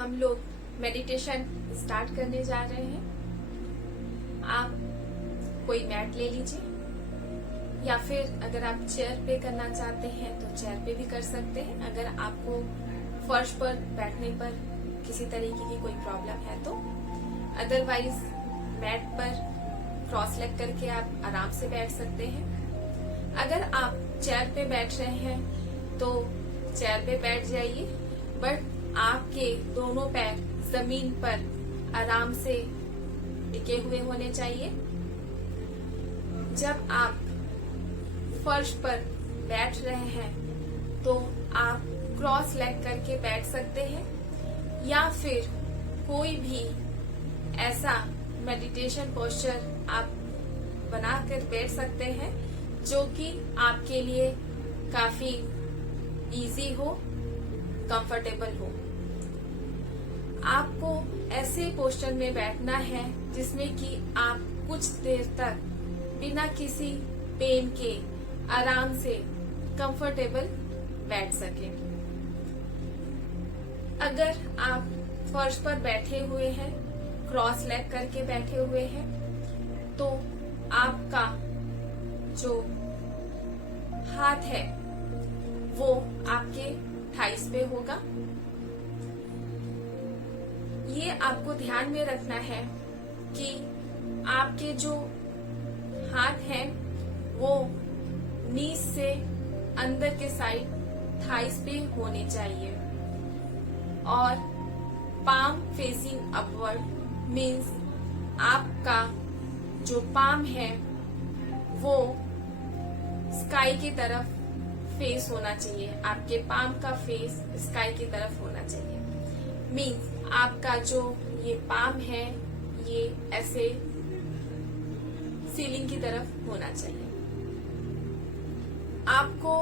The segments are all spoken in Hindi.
हम लोग मेडिटेशन स्टार्ट करने जा रहे हैं। आप कोई मैट ले लीजिए या फिर अगर आप चेयर पे करना चाहते हैं तो चेयर पे भी कर सकते हैं। अगर आपको फर्श पर बैठने पर किसी तरीके की कोई प्रॉब्लम है तो अदरवाइज मैट पर क्रॉस लेग करके आप आराम से बैठ सकते हैं। अगर आप चेयर पे बैठ रहे हैं तो चेयर पे बैठ जाइए, बट आपके दोनों पैर जमीन पर आराम से टिके हुए होने चाहिए। जब आप फर्श पर बैठ रहे हैं तो आप क्रॉस लेग करके बैठ सकते हैं या फिर कोई भी ऐसा मेडिटेशन पोस्चर आप बनाकर बैठ सकते हैं जो कि आपके लिए काफी इजी हो, कंफर्टेबल हो। आपको ऐसे पोस्चर में बैठना है जिसमें कि आप कुछ देर तक बिना किसी पेन के आराम से कंफर्टेबल बैठ सकें। अगर आप फर्श पर बैठे हुए हैं, क्रॉस लेग करके बैठे हुए हैं, तो आपका जो हाथ है वो आपके थाइस पे होगा। ये आपको ध्यान में रखना है कि आपके जो हाथ हैं वो नीज से अंदर के साइड थाइस पे होने चाहिए और पाम फेसिंग अपवर्ड मीन्स आपका जो पाम है वो स्काई की तरफ फेस होना चाहिए। आपके पाम का फेस स्काई की तरफ होना चाहिए। मीन्स आपका जो ये पाम है ये ऐसे सीलिंग की तरफ होना चाहिए। आपको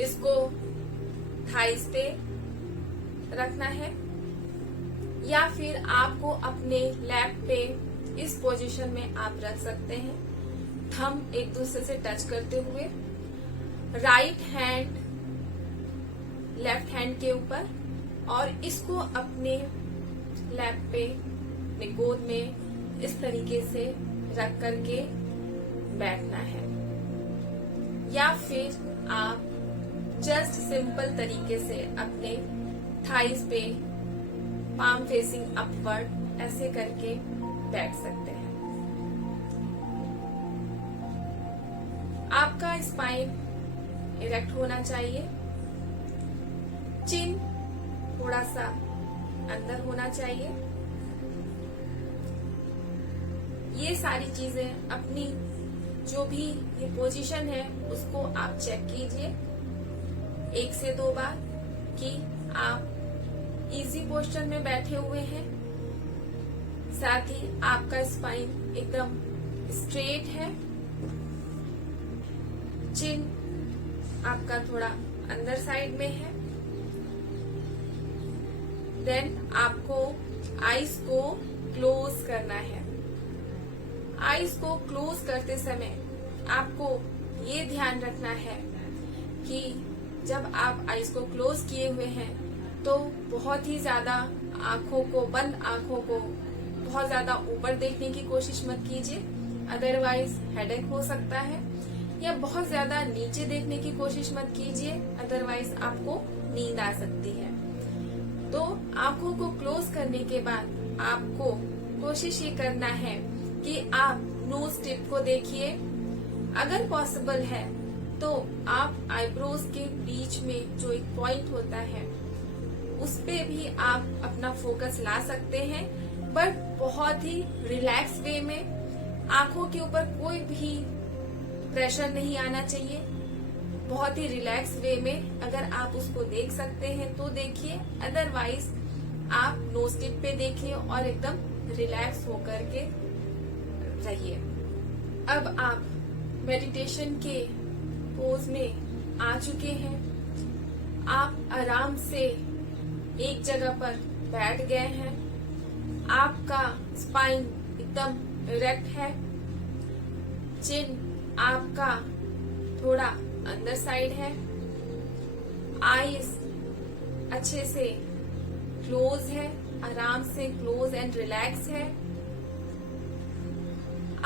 इसको थाइस पे रखना है या फिर आपको अपने लैप पे इस पोजीशन में आप रख सकते हैं, थंब एक दूसरे से टच करते हुए, राइट हैंड लेफ्ट हैंड के ऊपर, और इसको अपने लैप पे अपने गोद में इस तरीके से रख करके बैठना है। या फिर आप जस्ट सिंपल तरीके से अपने थाइस पे पाम फेसिंग अपवर्ड ऐसे करके बैठ सकते हैं। आपका स्पाइन इरेक्ट होना चाहिए, चिन थोड़ा सा अंदर होना चाहिए। ये सारी चीजें अपनी जो भी ये पोजीशन है उसको आप चेक कीजिए 1 से 2 बार कि आप इजी पोस्चर में बैठे हुए हैं, साथ ही आपका स्पाइन एकदम स्ट्रेट है, चिन आपका थोड़ा अंदर साइड में है। देन आपको आईज को क्लोज करना है। आईज को क्लोज करते समय आपको ये ध्यान रखना है कि जब आप आईज को क्लोज किए हुए हैं तो बहुत ही ज्यादा बंद आंखों को बहुत ज्यादा ऊपर देखने की कोशिश मत कीजिए, अदरवाइज हेडेक हो सकता है। या बहुत ज्यादा नीचे देखने की कोशिश मत कीजिए, अदरवाइज आपको नींद आ सकती है। तो आंखों को क्लोज करने के बाद आपको कोशिश ये करना है कि आप नोज टिप को देखिए। अगर पॉसिबल है तो आप आईब्रोज के बीच में जो एक पॉइंट होता है उस पे भी आप अपना फोकस ला सकते हैं, बट बहुत ही रिलैक्स वे में। आंखों के ऊपर कोई भी प्रेशर नहीं आना चाहिए, बहुत ही रिलैक्स वे में अगर आप उसको देख सकते हैं तो देखिए, अदरवाइज आप नोज टिप पे देखिए और एकदम रिलैक्स होकर के रहिए। अब आप मेडिटेशन के पोज में आ चुके हैं। आप आराम से एक जगह पर बैठ गए हैं। आपका स्पाइन एकदम इरेक्ट है, चिन आपका थोड़ा अंदर साइड है, आईज अच्छे से क्लोज है, आराम से क्लोज एंड रिलैक्स है।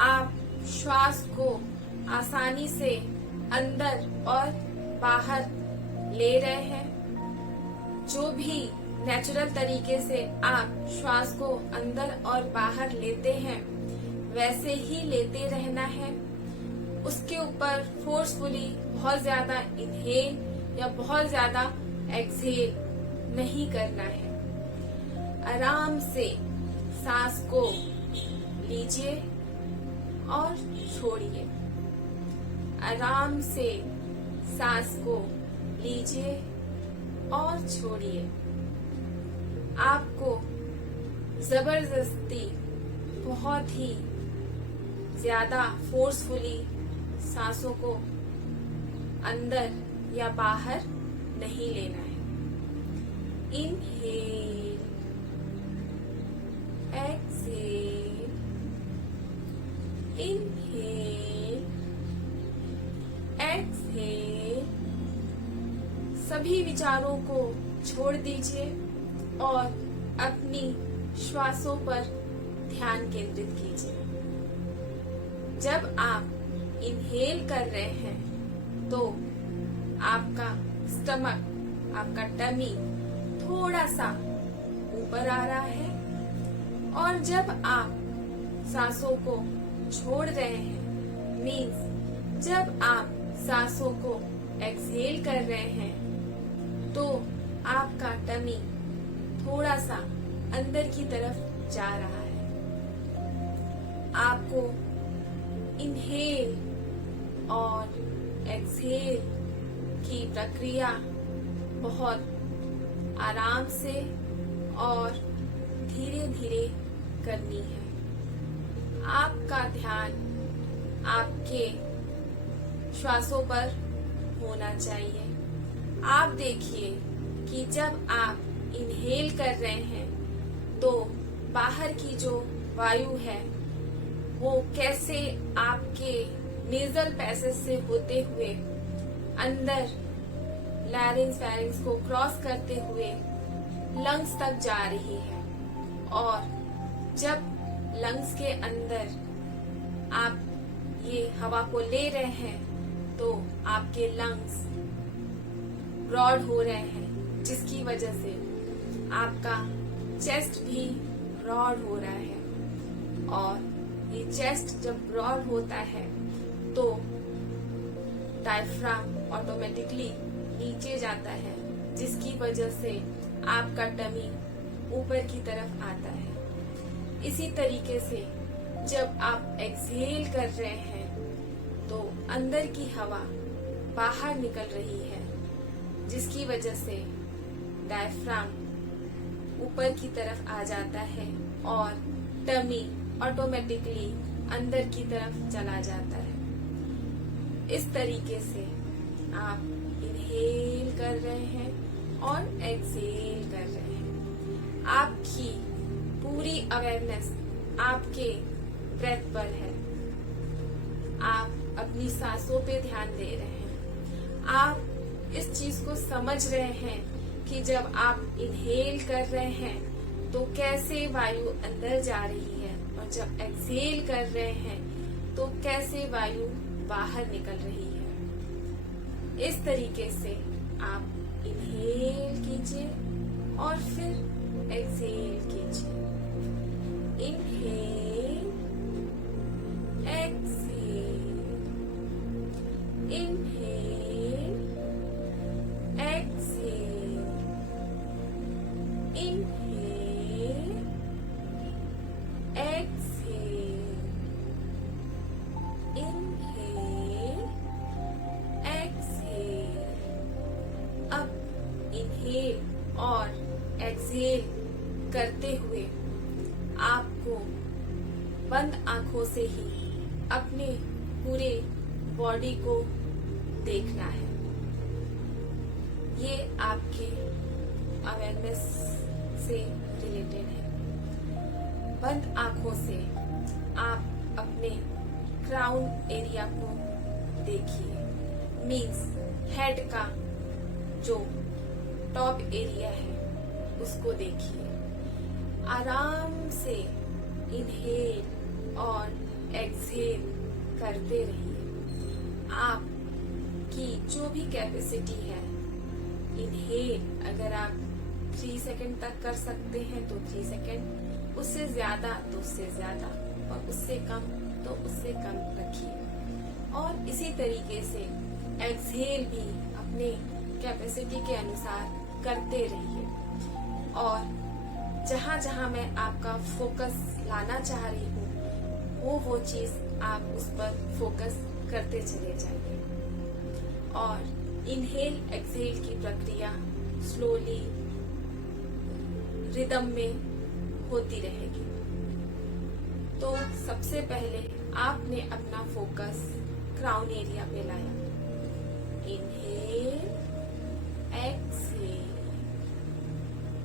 आप श्वास को आसानी से अंदर और बाहर ले रहे हैं। जो भी नेचुरल तरीके से आप श्वास को अंदर और बाहर लेते हैं वैसे ही लेते रहना है। उसके ऊपर फोर्सफुली बहुत ज्यादा इनहेल या बहुत ज्यादा एक्सहेल नहीं करना है। आराम से सांस को लीजिए और छोड़िए। आराम से सांस को लीजिए और छोड़िए। आपको जबरदस्ती बहुत ही ज्यादा फोर्सफुली सांसों को अंदर या बाहर नहीं लेना है। Inhale, exhale, inhale, exhale. सभी विचारों को छोड़ दीजिए और अपनी श्वासों पर ध्यान केंद्रित कीजिए। जब आप इनहेल कर रहे हैं तो आपका स्टमक, आपका टमी थोड़ा सा ऊपर आ रहा है, और जब आप सांसों को छोड़ रहे हैं, मीन्स जब आप सांसों को एक्सहेल कर रहे हैं, तो आपका टमी थोड़ा सा अंदर की तरफ जा रहा है। आपको इनहेल और एक्सहेल की प्रक्रिया बहुत आराम से और धीरे धीरे करनी है। आपका ध्यान आपके श्वासों पर होना चाहिए। आप देखिए कि जब आप इनहेल कर रहे हैं तो बाहर की जो वायु है वो कैसे आपके नेजल पैसेज से होते हुए अंदर लैरिंक्स फेरिंक्स को क्रॉस करते हुए लंग्स तक जा रही है। और जब लंग्स के अंदर आप ये हवा को ले रहे हैं तो आपके लंग्स ब्रॉड हो रहे हैं, जिसकी वजह से आपका चेस्ट भी ब्रॉड हो रहा है। और ये चेस्ट जब ब्रॉड होता है तो डायफ्राम ऑटोमेटिकली नीचे जाता है, जिसकी वजह से आपका टमी ऊपर की तरफ आता है। इसी तरीके से जब आप एक्सहेल कर रहे हैं तो अंदर की हवा बाहर निकल रही है, जिसकी वजह से डायफ्राम ऊपर की तरफ आ जाता है और टमी ऑटोमेटिकली अंदर की तरफ चला जाता है। इस तरीके से आप इनहेल कर रहे हैं और एक्सहेल कर रहे हैं। आपकी पूरी अवेयरनेस आपके ब्रेथ पर है। आप अपनी सांसों पे ध्यान दे रहे हैं। आप इस चीज को समझ रहे हैं कि जब आप इनहेल कर रहे हैं तो कैसे वायु अंदर जा रही है, और जब एक्सहेल कर रहे हैं तो कैसे वायु बाहर निकल रही है। इस तरीके से आप इनहेल कीजिए और फिर एक्सहेल कीजिए। Inhale, exhale, inhale, exhale, inhale, exhale, inhale, exhale. अब इनहेल और एक्सहेल करते हुए आपको बंद आंखों से ही अपने पूरे बॉडी को देखना है। ये आपके अवेयरनेस से रिलेटेड है। बंद आंखों से आप अपने क्राउन एरिया को देखिए, मीन्स हेड का जो टॉप एरिया है उसको को देखिए। आराम से इनहेल और एक्सहेल करते रहिए। आपकी जो भी कैपेसिटी है, इनहेल अगर आप 3 सेकंड तक कर सकते हैं तो 3 सेकंड, उससे ज्यादा तो उससे ज्यादा, और उससे कम तो उससे कम रखिए। और इसी तरीके से एक्सहेल भी अपने कैपेसिटी के अनुसार करते रहिए। और जहां जहां मैं आपका फोकस लाना चाह रही हूँ वो चीज आप उस पर फोकस करते चले जाइए। और इनहेल एक्सहेल की प्रक्रिया स्लोली रिदम में होती रहेगी। तो सबसे पहले आपने अपना फोकस क्राउन एरिया पे लाया। Inhale exhale.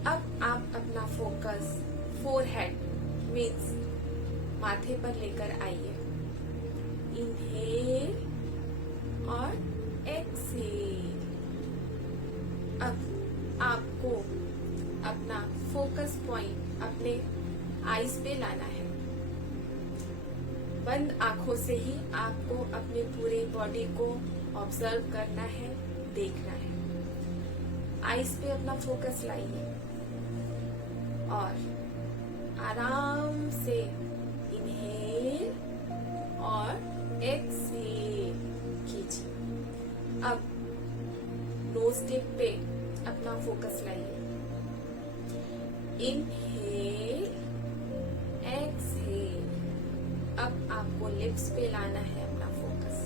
अब आप अपना फोकस फोरहेड मीन्स माथे पर लेकर आइए। इनहेल और एक्सहेल। अब आपको अपना फोकस पॉइंट अपने आईज पे लाना है। बंद आंखों से ही आपको अपने पूरे बॉडी को ऑब्जर्व करना है, देखना है। आईज पे अपना फोकस लाइए और आराम से इनहेल और एक्सहेल कीजिए। अब नोज टिप पे अपना फोकस लाइए। Inhale exhale. अब आपको लिप्स पे लाना है अपना फोकस।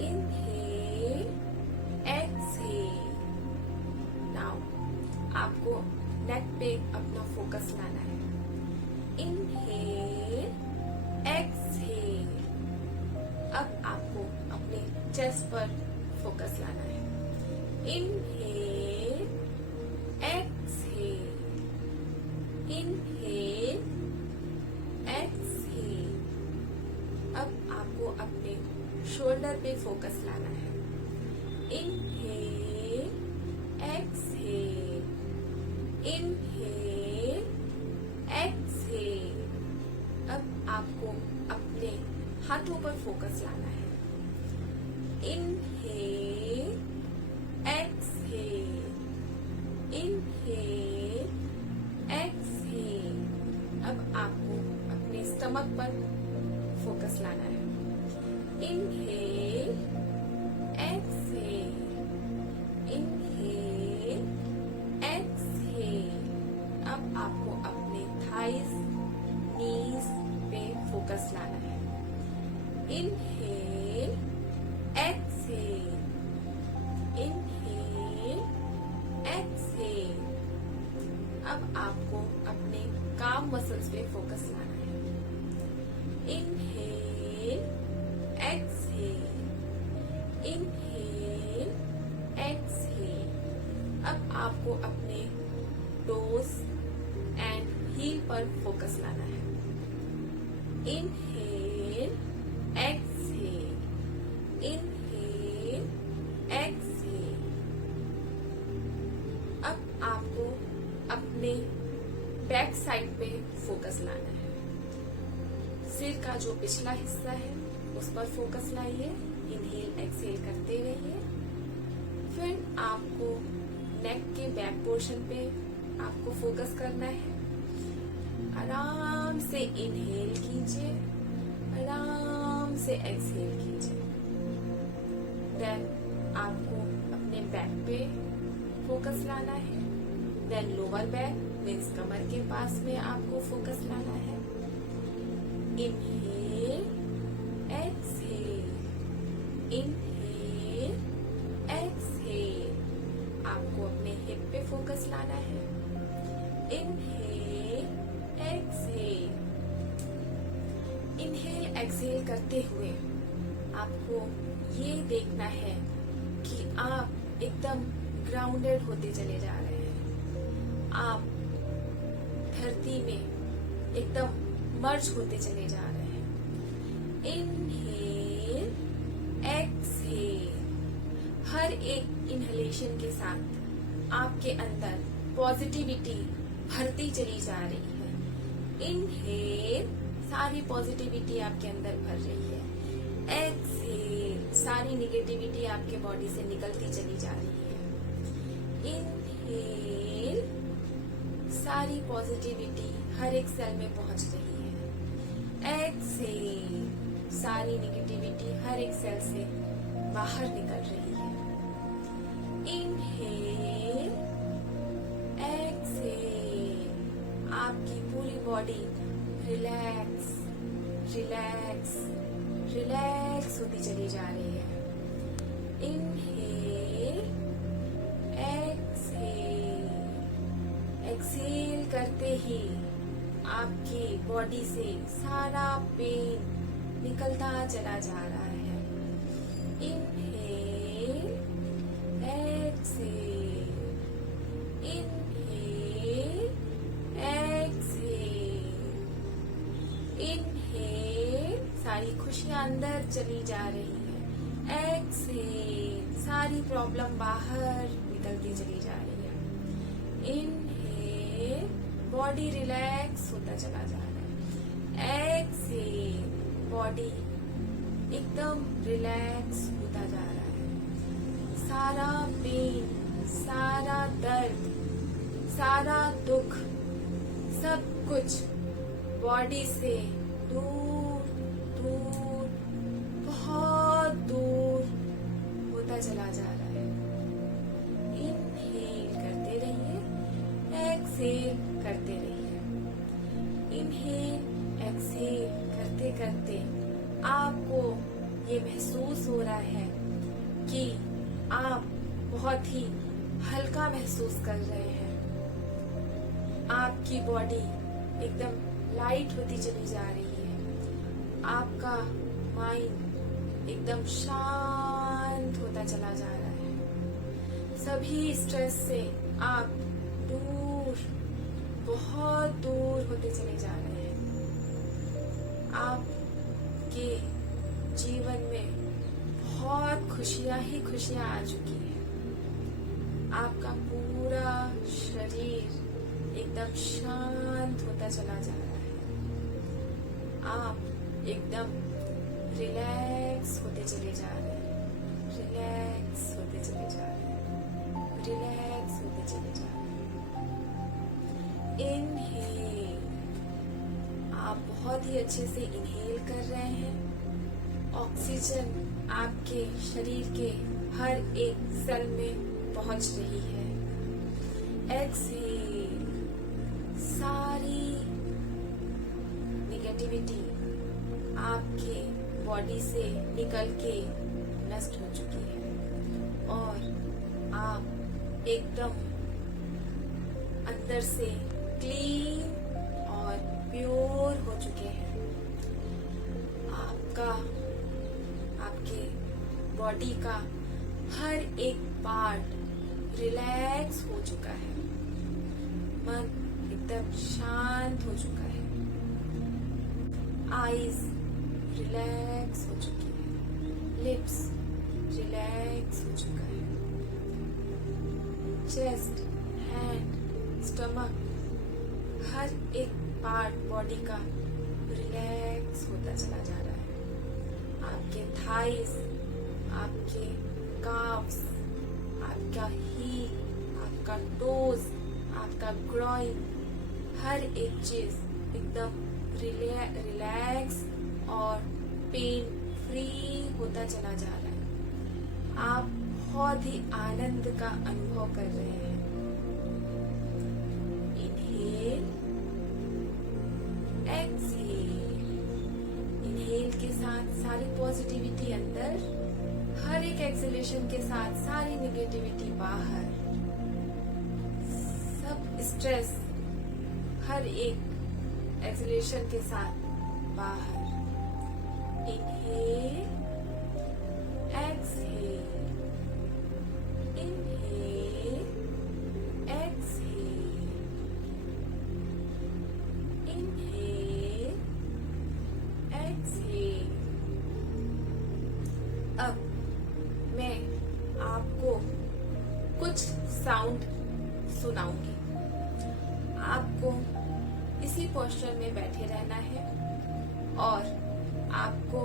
Inhale exhale. नाउ आपको नेक पे अपना फोकस लाना है। Inhale exhale. अब आपको अपने चेस्ट पर फोकस लाना है। Inhale exhale. Inhale exhale. अब आपको अपने शोल्डर पे फोकस लाना है। Inhale exhale. Inhale exhale. अब आपको अपने हाथों पर फोकस लाना है। Inhale exhale. Inhale exhale. अब आपको अपने स्टमक पर फोकस लाना है। Inhale exhale. Inhale exhale. अब आपको अपने थाइज नीज पे फोकस लाना है। Inhale exhale. Inhale exhale. अब आपको अपने काम मसल्स पे फोकस लाना है। Inhale exhale. Inhale exhale. अब आपको अपने टोस एंड हील पर फोकस लाना है। Inhale exhale. Inhale exhale. अब आपको अपने बैक साइड पे फोकस लाना है। सिर का जो पिछला हिस्सा है उस पर फोकस लाइए। इनहेल एक्सहेल करते रहिए। फिर आपको नेक के बैक पोर्शन पे आपको फोकस करना है। आराम से इनहेल कीजिए, आराम से एक्सहेल कीजिए। देन आपको अपने बैक पे फोकस लाना है। देन लोअर बैक मीन्स कमर के पास में आपको फोकस लाना है। Inhale exhale. Inhale exhale. आपको अपने हिप पे फोकस लाना है। Inhale exhale. इनहेल एक्सहेल करते हुए आपको ये देखना है कि आप एकदम ग्राउंडेड होते चले जा रहे हैं। आप धरती में एकदम मर्ज होते चले जा रहे हैं। Inhale exhale. हर एक इनहेलेशन के साथ आपके अंदर पॉजिटिविटी भरती चली जा रही है। इनहेल, सारी पॉजिटिविटी आपके अंदर भर रही है। एक्सहेल, सारी निगेटिविटी आपके बॉडी से निकलती चली जा रही है। इनहेल, सारी पॉजिटिविटी हर एक सेल में पहुंच रही है। एक्सहेल, सारी निगेटिविटी हर एक सेल से बाहर निकल रही है। इनहेल, एक्सहेल, आपकी पूरी बॉडी रिलैक्स रिलैक्स रिलैक्स होती चली जा रही है। इनहेल, एक्सहेल, एक्सहेल करते ही आपकी बॉडी से सारा पेन निकलता चला जा रहा है। Inhale, exhale, inhale, exhale, inhale, सारी खुशियां अंदर चली जा रही है। एक्सहेल, सारी प्रॉब्लम बाहर निकलती चली जा रही है। इनहेल, बॉडी रिलैक्स होता चला जा रहा है। एक्सहेल, बॉडी एकदम रिलैक्स होता जा रहा है। सारा पेन, सारा दर्द, सारा दुख, सब कुछ बॉडी से दूर दूर, बहुत दूर होता चला जा रहा है। इनहेल करते रहिए, एक्सहेल करते रहिए। इनहेल, एक्सहेल करते करते आपको ये महसूस हो रहा है कि आप बहुत ही हल्का महसूस कर रहे हैं। आपकी बॉडी एकदम लाइट होती चली जा रही है। आपका माइंड एकदम शांत होता चला जा रहा है। सभी स्ट्रेस से आप दूर, बहुत दूर होते चले जा रहे हैं। आपके जीवन में बहुत खुशियां ही खुशियां आ चुकी हैं। आपका पूरा शरीर एकदम शांत होता चला जा रहा है। आप एकदम रिलैक्स होते चले जा रहे हैं। रिलैक्स होते चले जा रहे हैं। रिलैक्स होते चले जा रहे हैं। इनहेल, आप बहुत ही अच्छे से इनहेल कर रहे हैं। ऑक्सीजन आपके शरीर के हर एक सेल में पहुंच रही है। एक्सहेल, सारी निगेटिविटी आपके बॉडी से निकल के नष्ट हो चुकी है और आप एकदम अंदर से क्लीन और प्योर हो चुके हैं। आपके बॉडी का हर एक पार्ट रिलैक्स हो चुका है। मन एकदम शांत हो चुका है। आईज रिलैक्स हो चुकी है। लिप्स रिलैक्स हो चुका है। चेस्ट, हैंड, स्टमक, हर एक पार्ट बॉडी का रिलैक्स होता चला जा रहा है। आपके थाइस, आपके काफ्स, आपका हील, आपका टोज, आपका ग्रॉइन, हर एक चीज एकदम रिलैक्स और पेन फ्री होता चला जा रहा है। आप बहुत ही आनंद का अनुभव कर रहे हैं। इनहेल, एक्सहेल, इनहेल के साथ सारी पॉजिटिविटी अंदर, हर एक एक्सहेलेशन के साथ सारी निगेटिविटी बाहर, सब स्ट्रेस हर एक एक्सहेलेशन के साथ बाहर। Inhale, exhale, inhale, exhale, inhale, exhale. अब मैं आपको कुछ साउंड सुनाऊंगी। पोस्चर में बैठे रहना है और आपको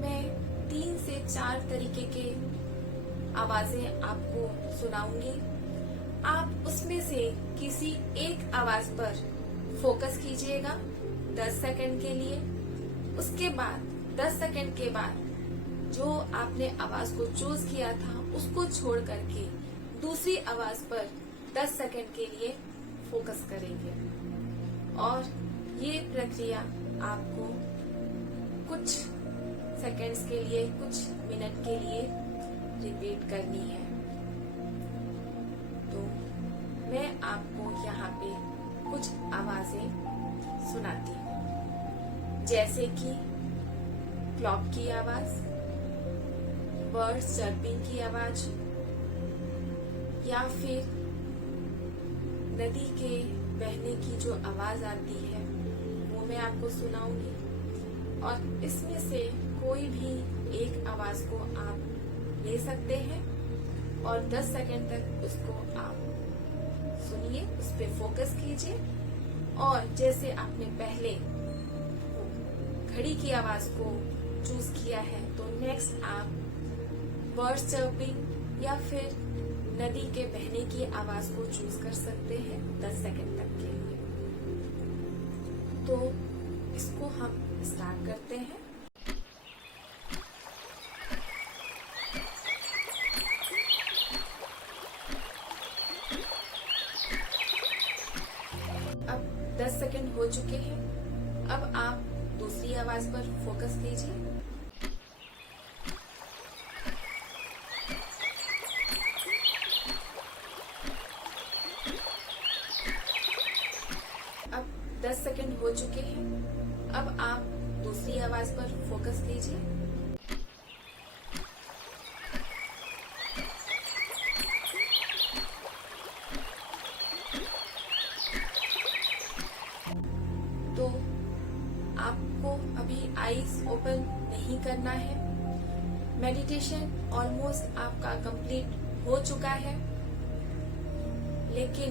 मैं 3 से 4 तरीके के आवाजें आपको सुनाऊंगी। आप उसमें से किसी एक आवाज पर फोकस कीजिएगा 10 सेकंड के लिए। उसके बाद 10 सेकंड के बाद जो आपने आवाज को चूज किया था उसको छोड़ करके दूसरी आवाज पर 10 सेकंड के लिए फोकस करेंगे और ये प्रक्रिया आपको कुछ सेकंड्स के लिए, कुछ मिनट के लिए रिपीट करनी है। तो मैं आपको यहाँ पे कुछ आवाजें सुनाती हूँ, जैसे कि क्लॉक की आवाज, बर्ड्स चर्पिंग की आवाज, या फिर नदी के बहने की जो आवाज आती है वो मैं आपको सुनाऊंगी। और इसमें से कोई भी एक आवाज को आप ले सकते हैं और 10 सेकंड तक उसको आप सुनिए, उस पर फोकस कीजिए। और जैसे आपने पहले घड़ी की आवाज को चूज किया है तो नेक्स्ट आप बर्ड्स चर्पिंग या फिर नदी के बहने की आवाज को चूज कर सकते हैं 10 सेकंड तक के लिए। तो इसको हम स्टार्ट करते हैं। अब 10 सेकंड हो चुके हैं। अब आप दूसरी आवाज पर फोकस कीजिए। अब 10 सेकंड हो चुके हैं। अब आप दूसरी आवाज पर फोकस कीजिए। तो आपको अभी आईज ओपन नहीं करना है। मेडिटेशन ऑलमोस्ट आपका कंप्लीट हो चुका है, लेकिन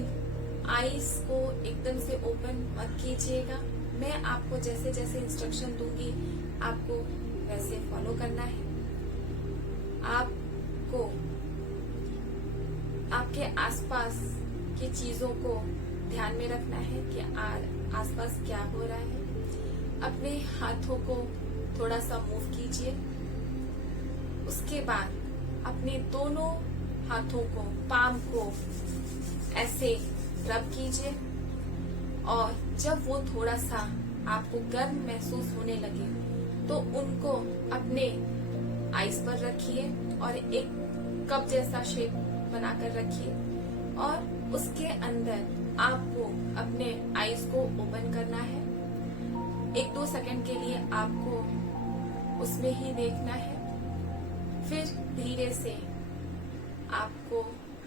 आईज को एकदम से ओपन मत कीजिएगा। मैं आपको जैसे जैसे इंस्ट्रक्शन दूंगी आपको वैसे फॉलो करना है। आपको आपके आसपास की चीजों को ध्यान में रखना है कि आसपास क्या हो रहा है। अपने हाथों को थोड़ा सा मूव कीजिए। उसके बाद अपने दोनों हाथों को, पाम को ऐसे रब कीजिए और जब वो थोड़ा सा आपको गर्म महसूस होने लगे तो उनको अपने आइस पर रखिए और एक कप जैसा शेप बनाकर रखिए और उसके अंदर आपको अपने आइस को ओपन करना है। 1-2 सेकंड के लिए आपको उसमें ही देखना है। फिर धीरे से आपको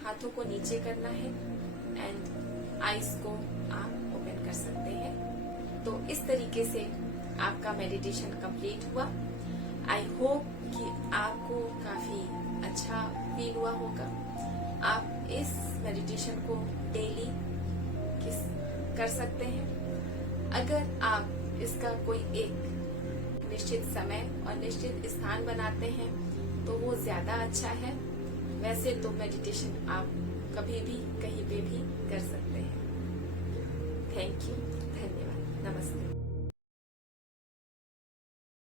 हाथों को नीचे करना है एंड आइस को आप ओपन कर सकते हैं। तो इस तरीके से आपका मेडिटेशन कंप्लीट हुआ। आई होप कि आपको काफी अच्छा फील हुआ होगा। आप इस मेडिटेशन को डेली कर सकते हैं। अगर आप इसका कोई एक निश्चित समय और निश्चित स्थान बनाते हैं तो वो ज्यादा अच्छा है। वैसे तो मेडिटेशन आप कभी भी कहीं पे भी कर सकते हैं। थैंक यू, धन्यवाद, नमस्ते।